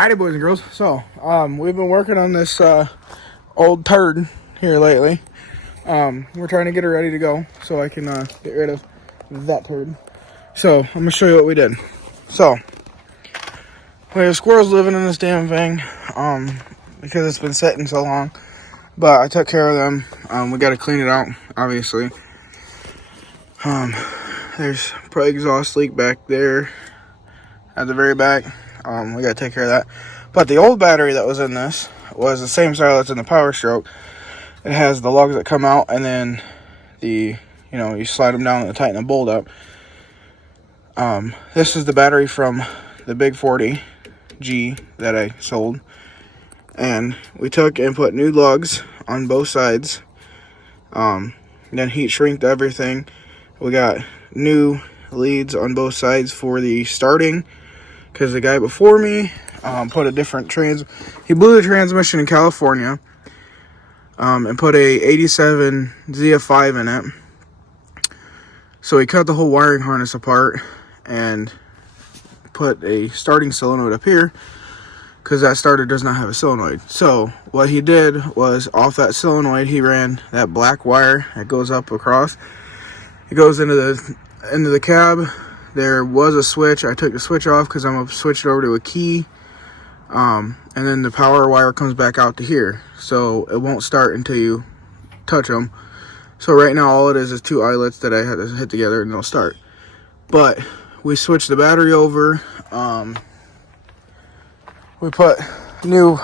Howdy, boys and girls. So, we've been working on this old turd here lately. We're trying to get her ready to go so I can get rid of that turd. So, I'm going to show you what we did. So, we have squirrels living in this damn thing because it's been sitting so long. But I took care of them. We got to clean it out, obviously. There's probably exhaust leak back there at the very back. We gotta take care of that. But the old battery that was in this was the same style that's in the Power Stroke. It has the lugs that come out, and then you slide them down and tighten the bolt up. This is the battery from the Big 40G that I sold, and we took and put new lugs on both sides. Then heat shrinked everything. We got new leads on both sides for the starting, because the guy before me put a different he blew the transmission in California and put a 87 ZF5 in it. So he cut the whole wiring harness apart and put a starting solenoid up here, because that starter does not have a solenoid. So what he did was, off that solenoid, he ran that black wire that goes up across. It goes into the cab. There was a switch. I took the switch off because I'm going to switch it over to a key. And then the power wire comes back out to here. So it won't start until you touch them. So right now all it is two eyelets that I had to hit together and they'll start. But we switched the battery over. We put new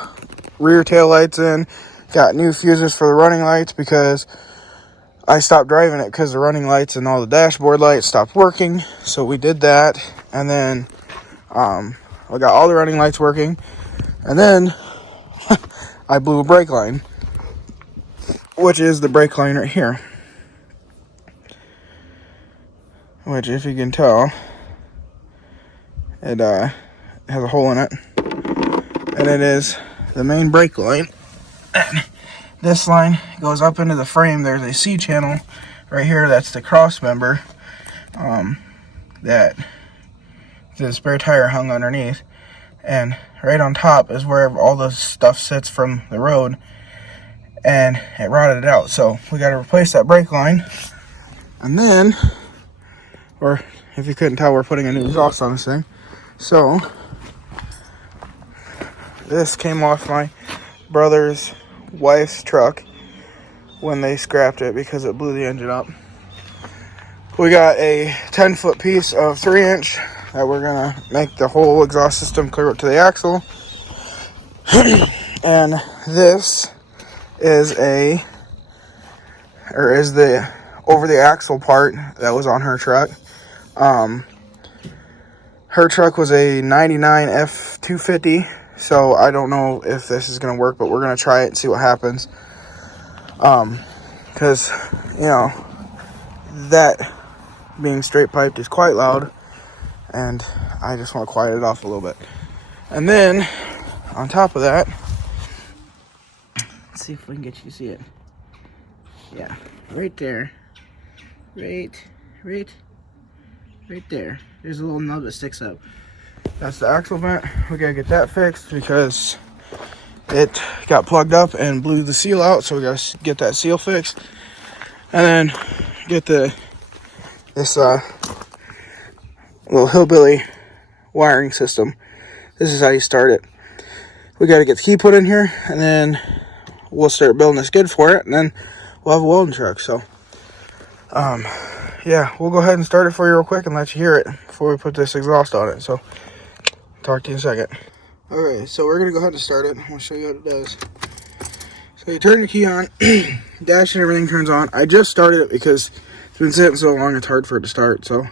rear tail lights in. Got new fuses for the running lights because I stopped driving it because the running lights and all the dashboard lights stopped working. So we did that, and then I got all the running lights working, and then I blew a brake line, which is the brake line right here, which, if you can tell, it has a hole in it, and it is the main brake line. This line goes up into the frame. There's a C channel right here. That's the cross member that the spare tire hung underneath. And right on top is where all the stuff sits from the road. And it rotted it out. So we got to replace that brake line. And then, or if you couldn't tell, we're putting a new exhaust on this thing. So this came off my brother's wife's truck when they scrapped it because it blew the engine up. We got a 10-foot piece of 3-inch that we're gonna make the whole exhaust system clear up to the axle. And this is the over the axle part that was on her truck. Her truck was a 99 F250. So I don't know if this is going to work, but we're going to try it and see what happens. Because, that being straight piped is quite loud. And I just want to quiet it off a little bit. And then, on top of that, let's see if we can get you to see it. Yeah, right there. Right there. There's a little nub that sticks up. That's the axle vent. We gotta get that fixed because it got plugged up and blew the seal out. So we gotta get that seal fixed, and then get this little hillbilly wiring system. This is how you start it. We gotta get the key put in here, and then we'll start building a skid for it, and then we'll have a welding truck. So, yeah, we'll go ahead and start it for you real quick and let you hear it before we put this exhaust on it. So, talk to you in a second. Alright, so we're going to go ahead and start it. I'll show you what it does. So you turn the key on, dash and everything turns on. I just started it because it's been sitting so long it's hard for it to start, so.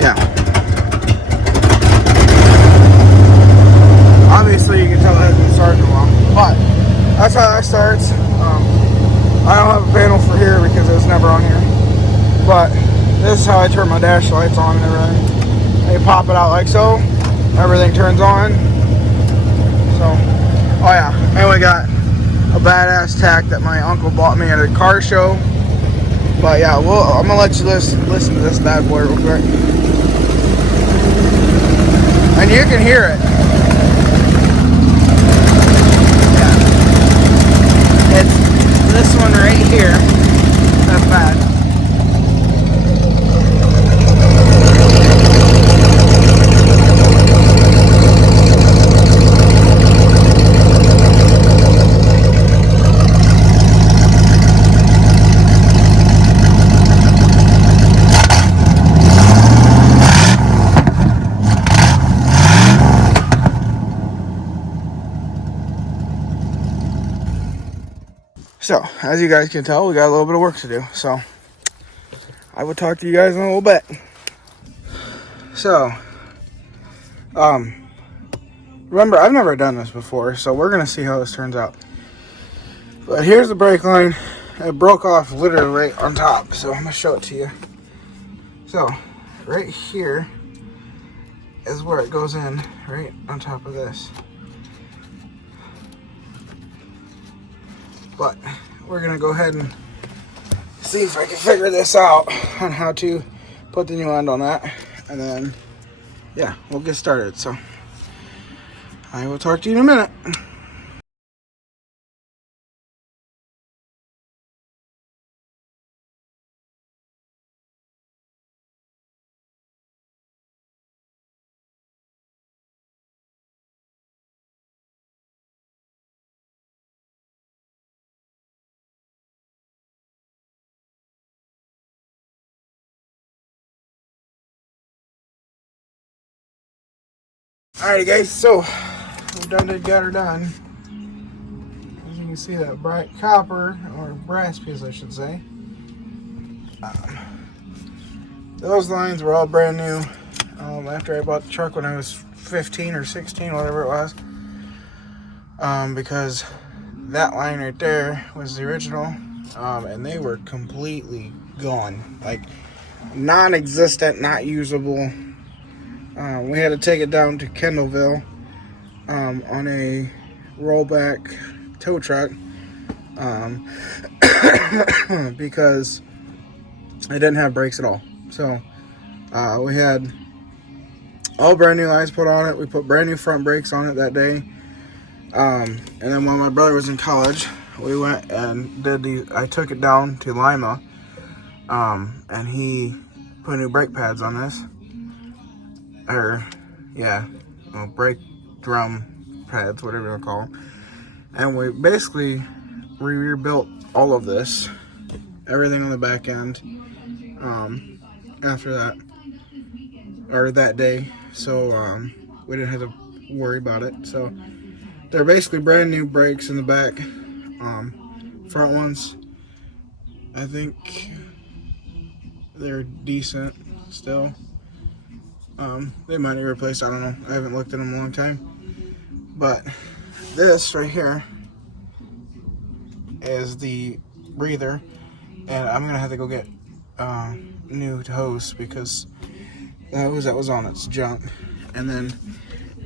Yeah. Obviously you can tell it hasn't been starting in a while, but that's how that starts. I don't have a panel for here because it was never on here, but this is how I turn my dash lights on and everything. They pop it out like so. Everything turns on. So, oh yeah. And we got a badass tack that my uncle bought me at a car show. But yeah, I'm gonna let you listen to this bad boy real quick. and you can hear it. Yeah. It's this one right here. That's bad. So, as you guys can tell, we got a little bit of work to do. So, I will talk to you guys in a little bit. So, remember, I've never done this before, so we're going to see how this turns out. But here's the brake line. It broke off literally right on top, so I'm going to show it to you. So, right here is where it goes in, right on top of this. But we're going to go ahead and see if I can figure this out on how to put the new end on that. And then, yeah, we'll get started. So, I will talk to you in a minute. Alrighty guys, so we're done to get her done. As you can see, that bright copper, or brass piece I should say. Those lines were all brand new after I bought the truck when I was 15 or 16, whatever it was. Because that line right there was the original, and they were completely gone. Like, non-existent, not usable. We had to take it down to Kendallville on a rollback tow truck because it didn't have brakes at all. So we had all brand new lines put on it. We put brand new front brakes on it that day. And then when my brother was in college, we went and I took it down to Lima, and he put new brake pads on this. Brake drum pads, whatever you want to call them. And we basically rebuilt all of this, everything on the back end, after that, or that day. So we didn't have to worry about it. So they're basically brand new brakes in the back. Front ones, I think they're decent still. They might be replaced, I don't know. I haven't looked at them in a long time. But this right here is the breather. And I'm going to have to go get new hose because the hose that was on it's junk. And then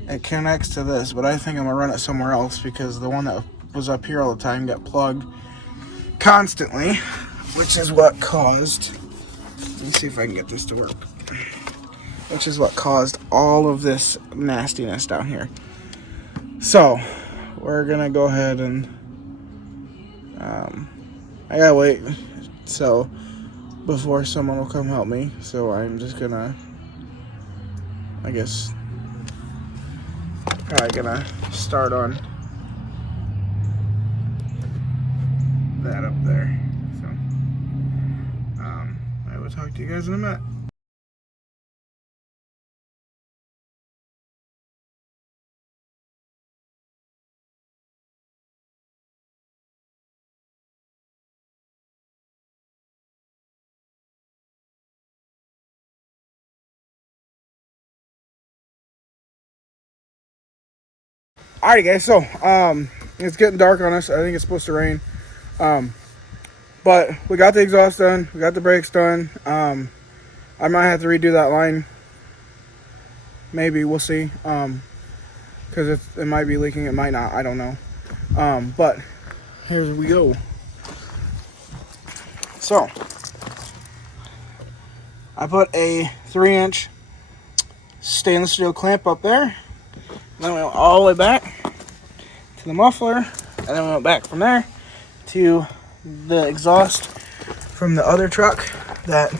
it connects to this, but I think I'm going to run it somewhere else because the one that was up here all the time got plugged constantly, which is what caused... Let me see if I can get this to work. Which is what caused all of this nastiness down here. So, we're gonna go ahead and I gotta wait so before someone will come help me. So I'm just gonna, I guess, probably gonna start on that up there. So I will talk to you guys in a minute. Alrighty guys, so it's getting dark on us. I think it's supposed to rain. But we got the exhaust done, we got the brakes done. I might have to redo that line. Maybe, we'll see. Because it might be leaking, it might not, I don't know. But here we go. So I put a 3-inch stainless steel clamp up there. Then we went all the way back to the muffler, and then we went back from there to the exhaust from the other truck that,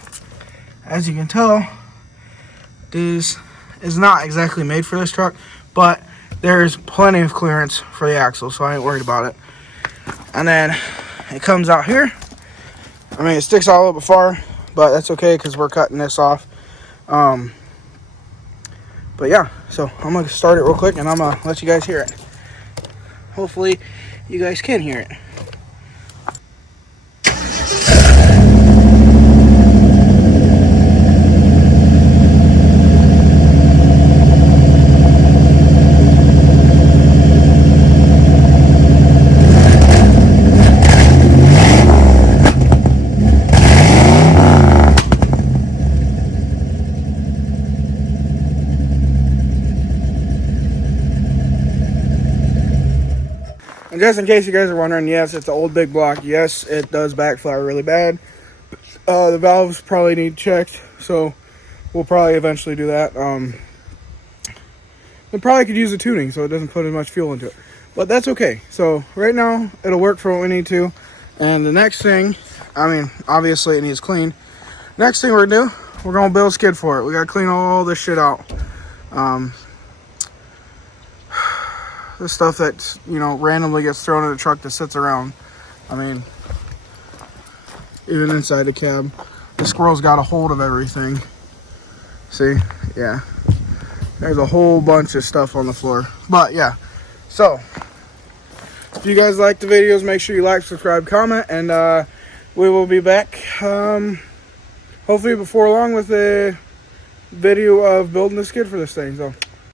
as you can tell, is not exactly made for this truck, but there's plenty of clearance for the axle, so I ain't worried about it. And then it comes out here. I mean, it sticks out a little bit far, but that's okay because we're cutting this off. But yeah, so I'm gonna start it real quick and I'm gonna let you guys hear it. Hopefully you guys can hear it. And just in case you guys are wondering, yes, it's an old big block. Yes, it does backfire really bad. The valves probably need checked, so we'll probably eventually do that. It probably could use a tuning so it doesn't put as much fuel into it. But that's okay. So right now, it'll work for what we need to. And the next thing, I mean, obviously it needs clean. Next thing we're gonna do, we're gonna build a skid for it. We gotta clean all this shit out. The stuff that, you know, randomly gets thrown in the truck that sits around. I mean, even inside the cab, the squirrel's got a hold of everything. See? Yeah. There's a whole bunch of stuff on the floor. But yeah. So, if you guys like the videos, make sure you like, subscribe, comment, and we will be back hopefully before long with a video of building the skid for this thing. So